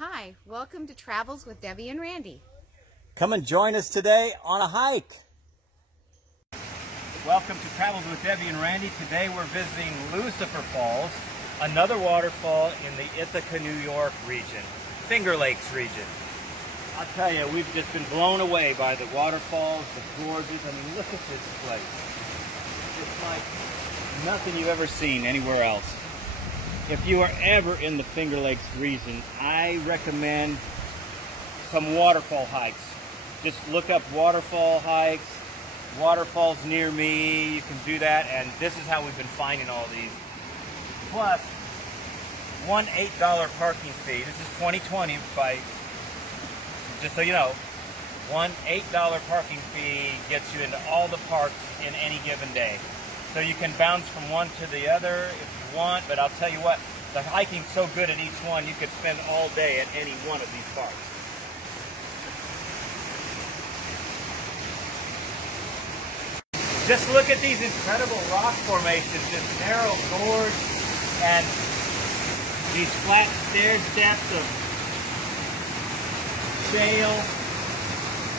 Hi, welcome to Travels with Debbie and Randy. Come and join us today on a hike. Welcome to Travels with Debbie and Randy. Today we're visiting Lucifer Falls, another waterfall in the Ithaca, New York region, Finger Lakes region. I'll tell you, we've just been blown away by the waterfalls, the gorges. I mean, look at this place. It's like nothing you've ever seen anywhere else. If you are ever in the Finger Lakes region, I recommend some waterfall hikes. Just look up waterfall hikes, waterfalls near me. You can do that, and this is how we've been finding all these. Plus, one $8 parking fee. This is 2020 by, just so you know, one $8 parking fee gets you into all the parks in any given day. So you can bounce from one to the other if you want, but I'll tell you what, the hiking's so good at each one, you could spend all day at any one of these parks. Just look at these incredible rock formations, this narrow gorge and these flat stair steps of shale,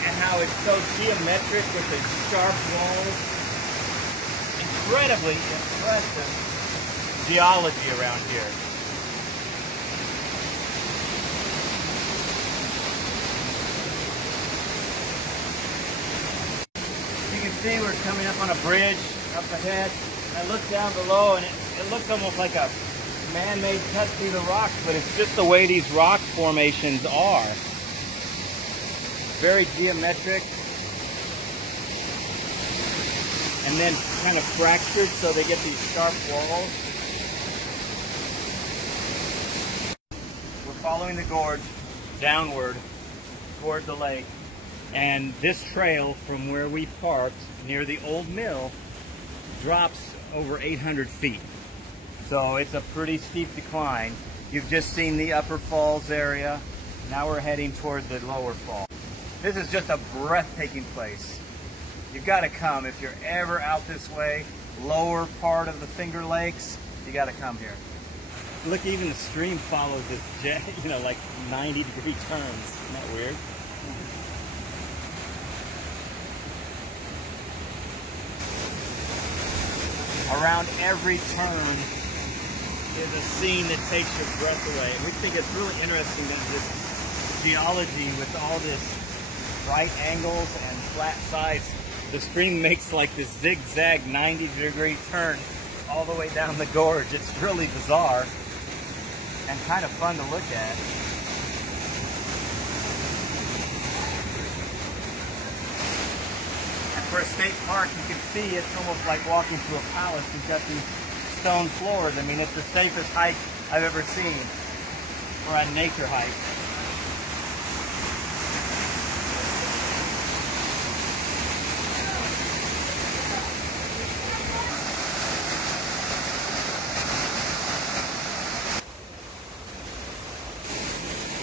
and how it's so geometric with the sharp walls. Incredibly impressive geology around here. You can see we're coming up on a bridge up ahead. I look down below and it looks almost like a man-made cut through the rocks, but it's just the way these rock formations are. Very geometric. And then kind of fractured so they get these sharp walls. We're following the gorge downward toward the lake. And this trail from where we parked near the old mill drops over 800 feet. So it's a pretty steep decline. You've just seen the upper falls area. Now we're heading toward the lower fall. This is just a breathtaking place. You've got to come if you're ever out this way, lower part of the Finger Lakes. You got to come here. Look, even the stream follows this, like 90-degree turns. Isn't that weird? Around every turn is a scene that takes your breath away. And we think it's really interesting that this geology with all this right angles and flat sides, the stream makes like this zigzag 90-degree turn all the way down the gorge. It's really bizarre and kind of fun to look at. And for a state park, you can see it's almost like walking through a palace. You've got these stone floors. I mean, it's the safest hike I've ever seen for a nature hike.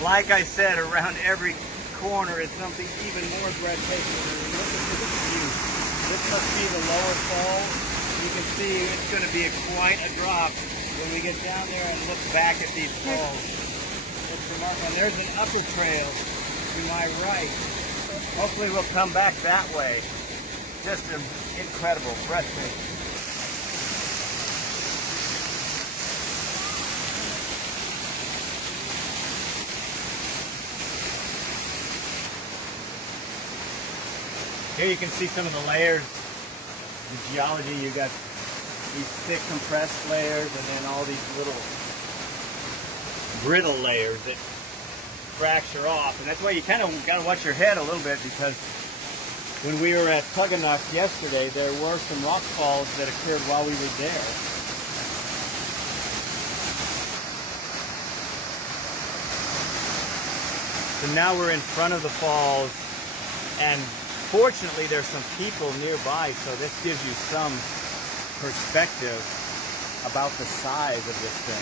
Like I said, around every corner is something even more breathtaking. Look at this view. This must be the lower fall. You can see it's going to be quite a drop when we get down there and look back at these falls. It's remarkable. And there's an upper trail to my right. Hopefully we'll come back that way. Just incredible, breathtaking. Here you can see some of the layers, the geology. You've got these thick compressed layers and then all these little brittle layers that fracture off. And that's why you kind of got to watch your head a little bit, because when we were at Tugganock yesterday, there were some rock falls that occurred while we were there. So now we're in front of the falls, and fortunately, there's some people nearby, so this gives you some perspective about the size of this thing.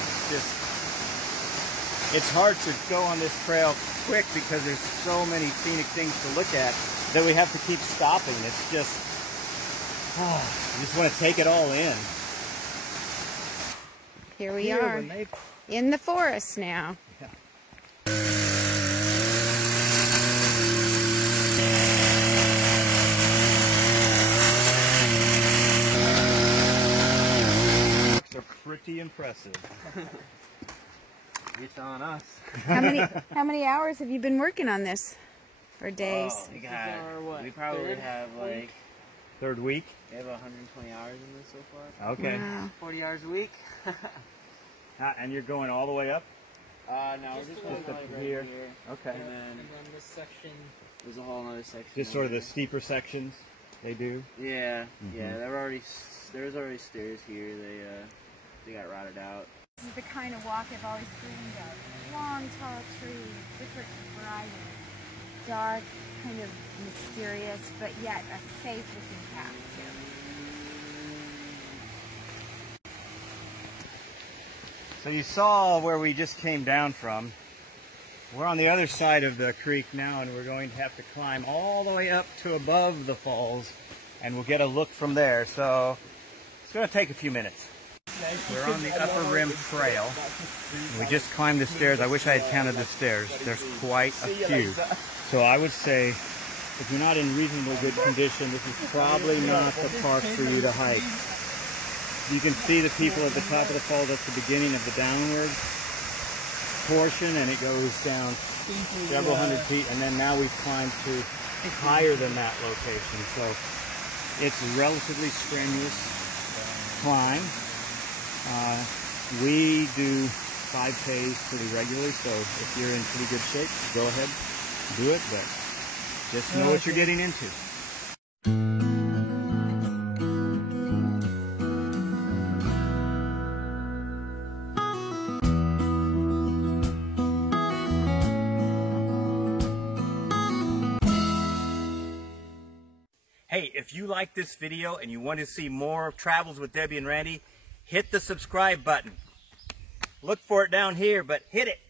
It's hard to go on this trail quick because there's so many scenic things to look at that we have to keep stopping. It's just, you just want to take it all in. Here we are in the forest now. Yeah. impressive. It's on us. How many hours have you been working on this? Or days? Oh, we probably have like... Third week? We have 120 hours in this so far. Okay. Wow. 40 hours a week. And you're going all the way up? No, we're just going up like right here. here. Okay. And then this section, there's a whole other section. Just sort of the steeper sections they do? Yeah, yeah. There's already stairs here. They got rotted out. This is the kind of walk I've always dreamed of. Long, tall trees, different varieties. Dark, kind of mysterious, but yet a safe looking path too. So you saw where we just came down from. We're on the other side of the creek now, and we're going to have to climb all the way up to above the falls, and we'll get a look from there. So it's going to take a few minutes. We're on the Upper Rim Trail. We just climbed the stairs. I wish I had counted the stairs. There's quite a few. So I would say, if you're not in reasonably good condition, this is probably not the park for you to hike. You can see the people at the top of the fall. That's the beginning of the downward portion, and it goes down several hundred feet, and then now we've climbed to higher than that location. So it's a relatively strenuous climb. We do 5Ks pretty regularly, so if you're in pretty good shape, go ahead, do it, but just know what you're getting into. Hey, if you like this video and you want to see more Travels with Debbie and Randy, hit the subscribe button. Look for it down here, but hit it.